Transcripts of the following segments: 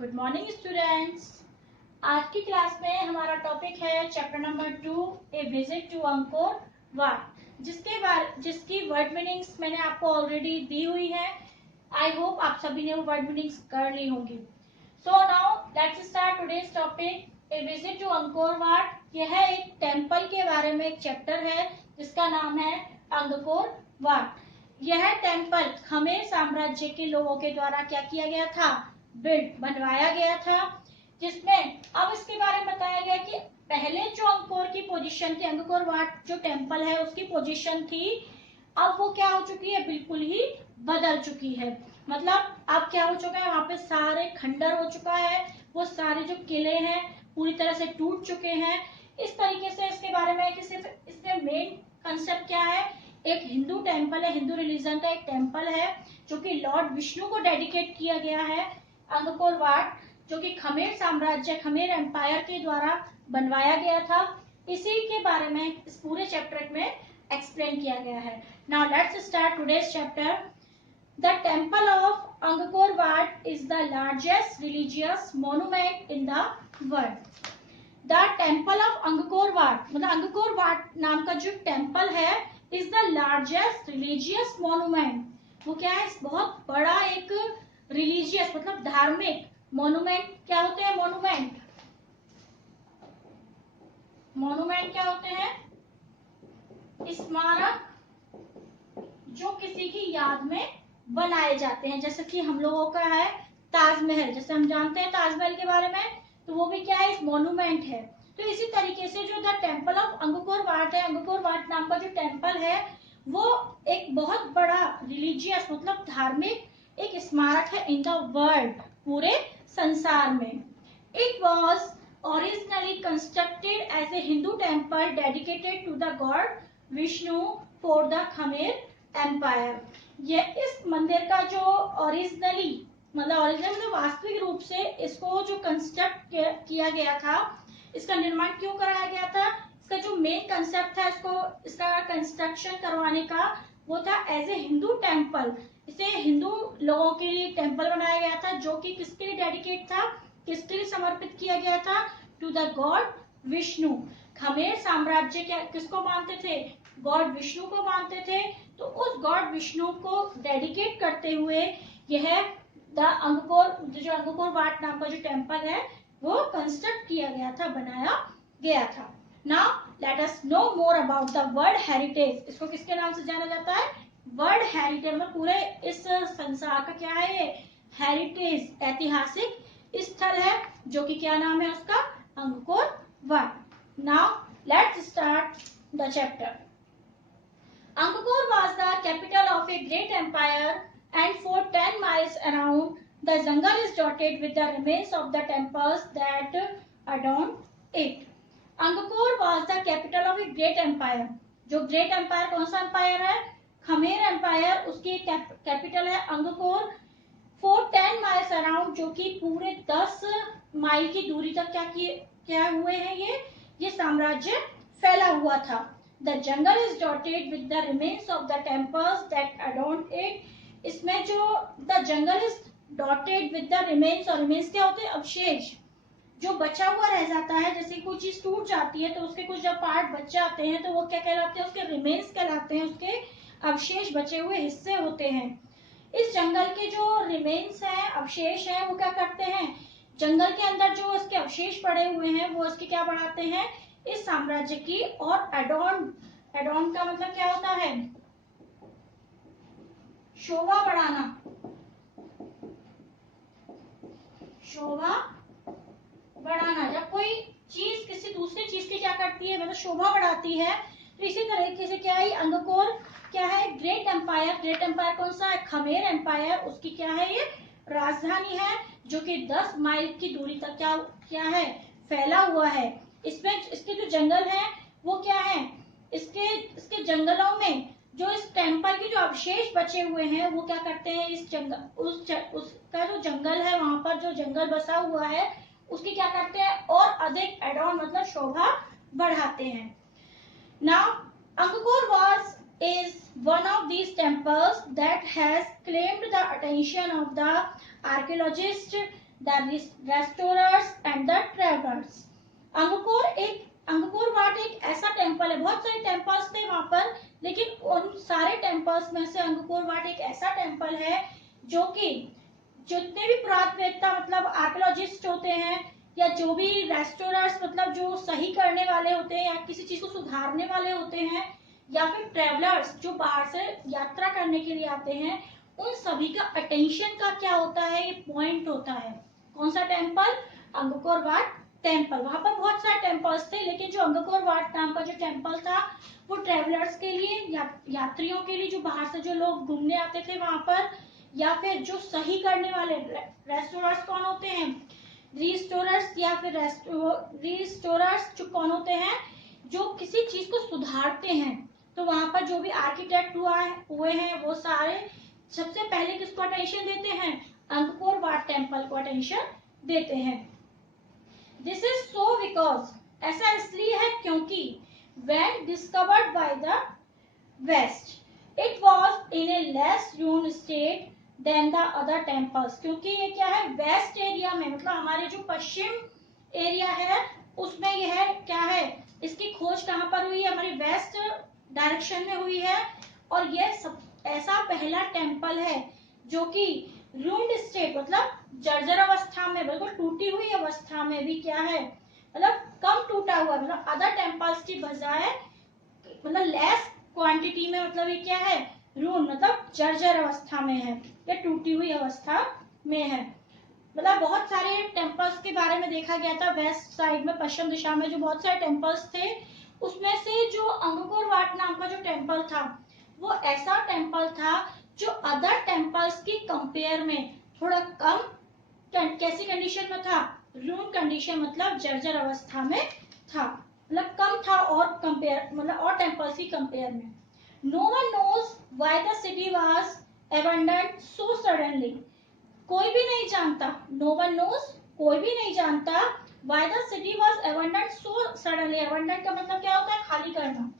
Good morning students. आज की class में हमारा टॉपिक है chapter number 2 a visit to Angkor Wat, जिसकी वर्ड मीनिंग्स मैंने आपको ऑलरेडी दी हुई है। आई होप आप सभी ने वो वर्ड मीनिंग्स कर ली होंगी। So now let's start today's topic a visit to Angkor Wat. यह एक टेम्पल के बारे में एक चैप्टर है जिसका नाम है अंकोर वाट। यह टेम्पल खमेर साम्राज्य के लोगों के द्वारा क्या किया गया था, बनवाया गया था, जिसमें अब इसके बारे में बताया गया कि पहले जो अंकोर की पोजीशन थी, अंकोर वाट जो टेम्पल है उसकी पोजीशन थी, अब वो क्या हो चुकी है, बिल्कुल ही बदल चुकी है। मतलब अब क्या हो चुका है, वहां पे सारे खंडर हो चुका है, वो सारे जो किले हैं पूरी तरह से टूट चुके हैं। इस तरीके से इसके बारे में कि सिर्फ इसमें मेन कंसेप्ट क्या है, एक हिंदू टेम्पल है, हिंदू रिलीजन का एक टेम्पल है जो कि लॉर्ड विष्णु को डेडिकेट किया गया है, अंकोर वाट, जो कि खमेर साम्राज्य, खमेर एम्पायर के द्वारा बनवाया गया था। इसी के बारे में इस पूरे चैप्टर में एक्सप्लेन किया गया है। Now let's start today's chapter. The temple of Angkor what is the largest religious monument in the world. The temple of Angkor Wat, मतलब अंकोर वाट नाम का जो टेम्पल है, is the largest religious monument. वो क्या है, बहुत बड़ा एक रिलीजियस मतलब धार्मिक मोन्यूमेंट। क्या होते हैं मोन्यूमेंट? मोन्यूमेंट क्या होते हैं? स्मारक जो किसी की याद में बनाए जाते हैं। जैसे कि हम लोगों का है ताजमहल, जैसे हम जानते हैं ताजमहल के बारे में, तो वो भी क्या है, एक मोन्यूमेंट है। तो इसी तरीके से जो the temple of Angkor Wat है, अंकोर वाट नाम का जो टेम्पल है, वो एक बहुत बड़ा रिलीजियस मतलब धार्मिक एक स्मारक है इन द वर्ल्ड, पूरे संसार में। It was originally constructed as a Hindu temple dedicated to the god Vishnu for the Khmer empire. ये इस मंदिर का जो ओरिजिनली मतलब वास्तविक रूप से इसको जो कंस्ट्रक्ट किया गया था, इसका निर्माण क्यों कराया गया था, इसका जो मेन कंसेप्ट था इसका कंस्ट्रक्शन करवाने का, वो था एज ए हिंदू टेम्पल। इसे हिंदू लोगों के लिए टेम्पल बनाया गया था, जो कि किसके लिए डेडिकेट था, किसके लिए समर्पित किया गया था, to the god Vishnu. Khmer साम्राज्य क्या किसको मानते थे, गॉड विष्णु को मानते थे। तो उस गॉड विष्णु को डेडिकेट करते हुए यह द अंकोर वाट नाम का जो टेम्पल है वो कंस्ट्रक्ट किया गया था, बनाया गया था। Now let us know more about the world heritage. इसको किसके नाम से जाना जाता है, वर्ल्ड हेरिटेज। मतलब पूरे इस संसार का क्या है, ये हेरिटेज, ऐतिहासिक स्थल है, जो कि क्या नाम है उसका, Angkor Wat. Now let's start the chapter. Angkor was the capital of a great empire, and for 10 miles around, the jungle is dotted with the remains of the temples that adorn it. Angkor was the capital of a great empire. जो great empire कौन सा empire है, Khmer empire, उसकी capital है Angkor. For 10 miles around, जो कि पूरे 10 mile की दूरी तक क्या हुए हैं, ये साम्राज्य फैला हुआ था। The jungle is dotted with the remains of the temples that adorn it. इसमें जो the jungle is dotted with the remains, और remains क्या होते हैं, अवशेष, जो बचा हुआ रह जाता है। जैसे कोई चीज टूट जाती है तो उसके कुछ जब पार्ट बच जाते हैं तो वो क्या कहलाते हैं, उसके रिमेन्स कहलाते हैं, उसके अवशेष, बचे हुए हिस्से होते हैं। इस जंगल के जो रिमेन्स हैं, अवशेष हैं, वो क्या करते हैं, जंगल के अंदर जो इसके अवशेष पड़े हुए हैं वो इसके क्या बढ़ाते हैं, इस साम्राज्य की और एडॉन का मतलब क्या होता है, शोभा बढ़ाना, शोभा बढ़ाना। जब कोई चीज किसी दूसरी चीज की क्या करती है, मतलब शोभा बढ़ाती है, तो इसी तरीके से क्या है, अंकोर क्या है, ग्रेट एम्पायर। ग्रेट एम्पायर कौन सा है, खमेर एम्पायर, उसकी क्या है, ये राजधानी है, जो कि 10 माइल की दूरी तक क्या है, फैला हुआ है। इसमें इसके जो जंगल है वो क्या है, इसके जंगलों में जो इस टेम्पल के जो अवशेष बचे हुए हैं वो क्या करते हैं, इस जंगल उसका जो जंगल है, वहां पर जो जंगल बसा हुआ है उसकी क्या करते हैं, और अधिक एडॉन मतलब शोभा बढ़ाते हैं। Now Angkor was is one of these temples that has claimed the attention of the archaeologists the restorers and the travellers. Angkor Wat एक ऐसा टेम्पल है, बहुत सारे टेम्पल्स थे वहां पर, लेकिन उन सारे टेम्पल्स में से अंगकोर वाट एक ऐसा टेम्पल है जो कि जितने भी पुरातत्ववेत्ता मतलब आर्कियोलॉजिस्ट होते हैं, या जो भी रेस्टोरर्स मतलब जो सही करने वाले होते हैं, या किसी चीज को सुधारने वाले होते हैं, या फिर ट्रेवलर्स जो बाहर से यात्रा करने के लिए आते हैं, उन सभी का अटेंशन का क्या होता है, ये पॉइंट होता है। कौन सा टेम्पल? Angkor Wat temple. वहां पर बहुत सारे टेम्पल्स थे, लेकिन जो अंगकोर वाट नाम का जो टेम्पल था वो ट्रेवलर्स के लिए, यात्रियों के लिए, जो बाहर से जो लोग घूमने आते थे वहां पर, या फिर जो सही करने वाले रेस्टोरर्स कौन होते हैं, रिस्टोरर्स, या फिर रिस्टोरर्स जो कौन होते हैं, जो किसी चीज को सुधारते हैं। तो वहां पर जो भी आर्किटेक्ट हुए हैं वो सारे सबसे पहले किसको अटेंशन देते हैं? अंगकोर वाट टेम्पल को अटेंशन देते हैं। दिस इज सो बिकॉज, ऐसा इसलिए है क्योंकि when discovered by the west it was in a less ruined state than the other temples। क्योंकि ये क्या है, वेस्ट एरिया में, मतलब हमारे जो पश्चिम एरिया है उसमें यह क्या है, इसकी खोज कहाँ पर हुई है, हमारी वेस्ट डायरेक्शन में हुई है। और यह सब ऐसा पहला टेम्पल है जो कि रूइंड स्टेट मतलब जर्जर अवस्था में, बिल्कुल टूटी हुई अवस्था में भी क्या है, मतलब कम टूटा हुआ, मतलब अदर टेम्पल्स की बजाय मतलब लेस क्वांटिटी में, मतलब ये क्या है, रून मतलब जर्जर अवस्था में है या टूटी हुई अवस्था में है। मतलब बहुत सारे टेम्पल्स के बारे में देखा गया था वेस्ट साइड में, पश्चिम दिशा में जो बहुत सारे टेम्पल्स थे, उसमें से जो अंगकोर वाट नाम का जो टेम्पल था वो ऐसा टेम्पल था जो अदर टेम्पल्स की कंपेयर में थोड़ा कम कैसी कंडीशन में था, रून कंडीशन मतलब जर्जर अवस्था में था, मतलब कम था और कंपेयर मतलब और टेम्पल्स की कंपेयर में। No one knows why the city was abandoned so suddenly. कोई भी नहीं जानता, नो वन नोज कोई भी नहीं जानता, why the city was abandoned so suddenly. Abandoned का मतलब क्या होता है? खाली करना।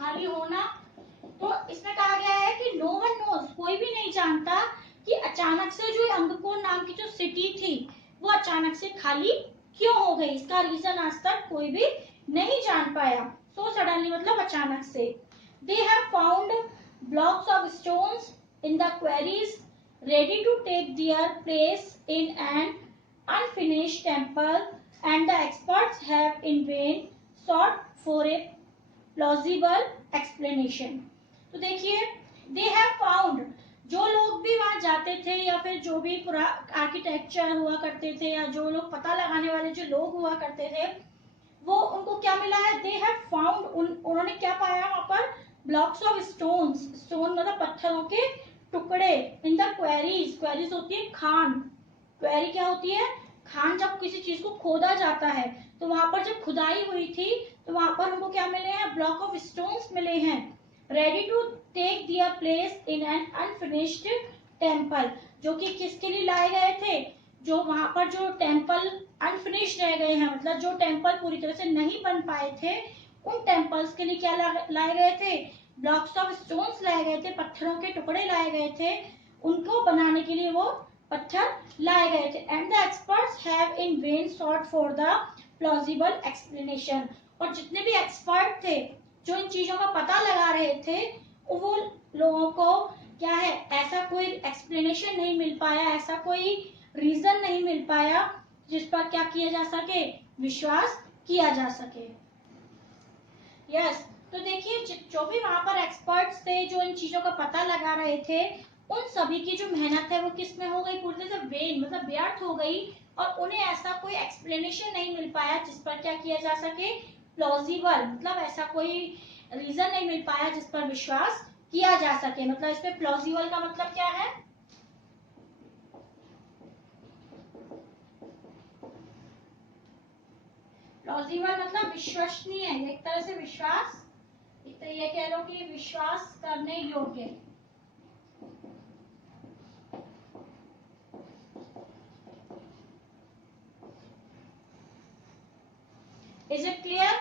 खाली होना। तो इसमें कहा गया है कि नो वन नोज कोई भी नहीं जानता कि अचानक से जो अंगकोर नाम की जो सिटी थी वो अचानक से खाली क्यों हो गई, इसका रीजन आज तक कोई भी नहीं जान पाया। सो सडनली मतलब अचानक से। They have found blocks of stones in the quarries ready to take their place in an unfinished temple and the experts have in vain sought for a plausible explanation. तो देखिए, दे have found, जो लोग भी वहां जाते थे या फिर जो भी पूरा आर्किटेक्चर हुआ करते थे या जो लोग पता लगाने वाले जो लोग हुआ करते थे, वो उनको क्या मिला है, दे हैव फाउंड, उन्होंने क्या पाया वहां पर, ब्लॉक्स ऑफ स्टोन्स, स्टोन मतलब पत्थरों के टुकड़े, इन द क्वेरीज, क्वेरीज होती है खान, क्वेरी क्या होती है, खान। जब किसी चीज को खोदा जाता है तो वहां पर जब खुदाई हुई थी तो वहां पर उनको क्या मिले हैं, ब्लॉक ऑफ स्टोन्स मिले हैं, ready to take their place in an unfinished temple, जो कि किसके लिए लाए गए थे, जो वहां पर जो टेम्पल अनफिनिश्ड रह गए हैं, मतलब जो टेम्पल पूरी तरह से नहीं बन पाए थे, उन टेम्पल्स के लिए क्या लाए गए थे, ब्लॉक्स ऑफ स्टोन्स लाए गए थे, पत्थरों के टुकड़े लाए गए थे, उनको बनाने के लिए वो पत्थर लाए गए थे। And the experts have in when short for the plausible explanation. और जितने भी एक्सपर्ट थे जो इन चीजों का पता लगा रहे थे, वो लोगों को क्या है, ऐसा कोई एक्सप्लेनेशन नहीं मिल पाया, ऐसा कोई रीजन नहीं मिल पाया जिस पर क्या किया जा सके, विश्वास किया जा सके। यस, तो देखिए जो भी वहां पर एक्सपर्ट्स थे जो इन चीजों का पता लगा रहे थे, उन सभी की जो मेहनत है वो किस में हो गई, पूरी तरह से वेन मतलब व्यर्थ हो गई, और उन्हें ऐसा कोई एक्सप्लेनेशन नहीं मिल पाया जिस पर क्या किया जा सके, प्लॉजिबल मतलब ऐसा कोई रीजन नहीं मिल पाया जिस पर विश्वास किया जा सके। मतलब इसमें प्लॉजिबल का मतलब क्या है, प्लॉजिबल मतलब विश्वसनीय, एक तरह से विश्वास, एक तरह ये कह लो कि विश्वास करने योग्य। Is it clear?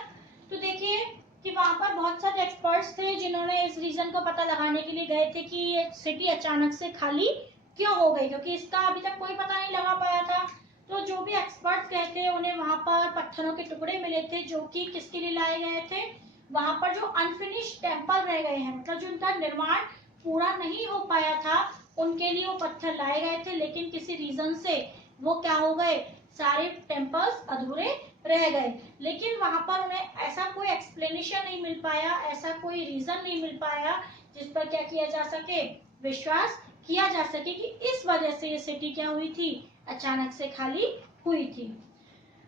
तो देखिए कि वहां पर बहुत सारे एक्सपर्ट्स थे जिन्होंने इस रीजन को पता लगाने के लिए गए थे कि ये सिटी अचानक से खाली क्यों हो गई, क्योंकि इसका अभी तक कोई पता नहीं लगा पाया था। तो जो भी एक्सपर्ट्स गए थे उन्हें वहां पर पत्थरों के टुकड़े मिले थे जो कि किसके लिए लाए गए थे, वहां पर जो अनफिनिश्ड टेम्पल रह गए हैं, मतलब जो उनका निर्माण पूरा नहीं हो पाया था, उनके लिए वो पत्थर लाए गए थे। लेकिन किसी रीजन से वो क्या हो गए, सारे टेम्पल्स अधूरे रह गए। लेकिन वहां पर उन्हें ऐसा कोई एक्सप्लेनेशन नहीं मिल पाया, ऐसा कोई रीजन नहीं मिल पाया जिस पर क्या किया जा सके, विश्वास किया जा सके कि इस वजह से ये सिटी क्या हुई थी, अचानक से खाली हुई थी।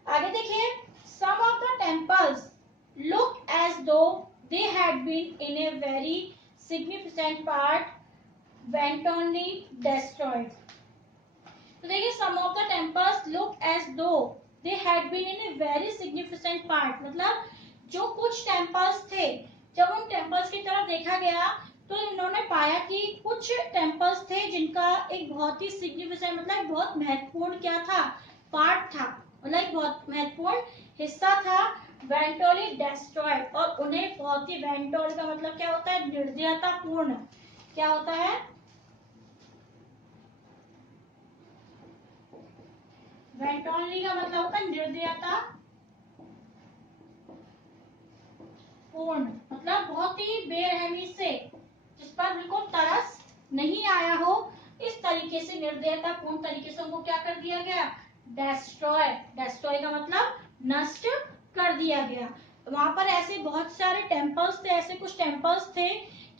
आगे देखिए, some of the temples look as though they had been in a very significant part wantonly destroyed। तो देखिए, some of the temples look as though they had been in a very significant part, मतलब जो कुछ temples थे, जब उन temples की तरफ देखा गया तो इन्होंने पाया कि कुछ टेम्पल्स थे जिनका एक बहुत ही सिग्निफिकेंट, मतलब बहुत महत्वपूर्ण क्या था, पार्ट था, मतलब एक बहुत महत्वपूर्ण हिस्सा था, वेंटोली डेस्ट्रॉयड, और उन्हें बहुत ही, वेंटोल का मतलब क्या होता है, निर्दयतापूर्ण, क्या होता है, वेंटोनली का मतलब होता है निर्दयता पूर्ण, मतलब बहुत ही बेरहमी से, जिस पर बिल्कुल तरस नहीं आया हो, इस तरीके से निर्दयता पूर्ण तरीके से उनको क्या कर दिया गया, डेस्ट्रॉय, डेस्ट्रॉय का मतलब नष्ट कर दिया गया। वहां पर ऐसे बहुत सारे टेम्पल्स थे, ऐसे कुछ टेम्पल्स थे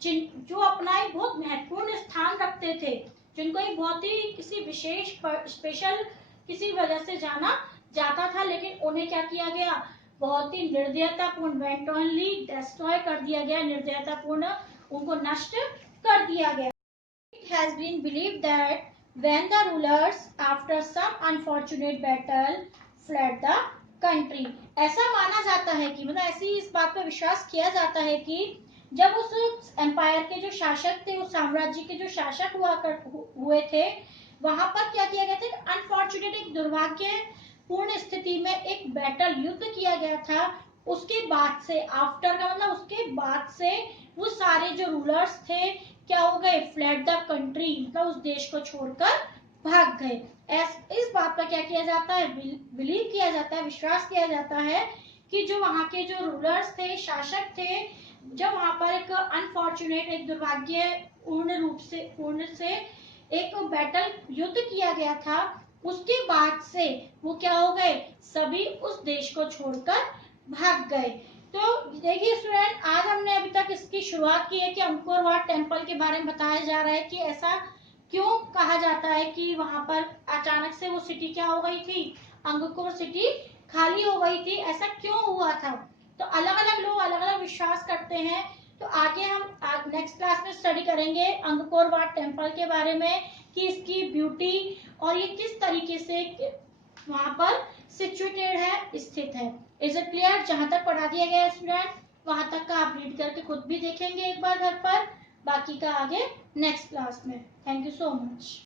जिन जो अपना एक बहुत महत्वपूर्ण स्थान रखते थे, जिनको एक बहुत ही किसी विशेष स्पेशल किसी वजह से जाना जाता था, लेकिन उन्हें क्या किया गया, बहुत ही निर्दयतापूर्ण, वेंटोनली डिस्ट्रॉय कर दिया गया, निर्दयतापूर्ण उनको नष्ट कर दिया गया। It has been believed that when the rulers after some unfortunate battle fled the country, ऐसा माना जाता है कि, मतलब ऐसी इस बात पर विश्वास किया जाता है कि जब उस एम्पायर के जो शासक थे, उस साम्राज्य के जो शासक हुए थे, वहां पर क्या किया गया था, अनफॉर्चुनेट, एक दुर्भाग्य पूर्ण स्थिति में एक बैटल, युद्ध किया गया था। उसके बाद से, आफ्टर का मतलब उसके बाद से, वो सारे जो रूलर्स थे क्या हो गए, फ्लेड द कंट्री, मतलब उस देश को छोड़कर भाग गए। इस बात पर क्या किया जाता है, बिलीव किया जाता है, विश्वास किया जाता है कि जो वहां के जो रूलर्स थे, शासक थे, जब वहां पर एक अनफॉर्चुनेट, एक दुर्भाग्य पूर्ण से एक बैटल, युद्ध किया गया था, उसके बाद से वो क्या हो गए, सभी उस देश को छोड़कर भाग गए। तो देखिए स्टूडेंट, आज हमने अभी तक इसकी शुरुआत की है कि अंकोर वाट टेम्पल के बारे में बताया जा रहा है कि ऐसा क्यों कहा जाता है कि वहां पर अचानक से वो सिटी क्या हो गई थी, अंगकोर सिटी खाली हो गई थी, ऐसा क्यों हुआ था। तो अलग अलग लोग अलग अलग विश्वास करते हैं। तो आगे हम नेक्स्ट क्लास में स्टडी करेंगे अंगकोर वाट टेम्पल के बारे में कि इसकी ब्यूटी और ये किस तरीके से वहां पर सिचुएटेड है, स्थित है। Is it clear? जहां तक पढ़ा दिया गया स्टूडेंट, वहां तक का आप रीड करके खुद भी देखेंगे एक बार घर पर, बाकी का आगे नेक्स्ट क्लास में। Thank you so much.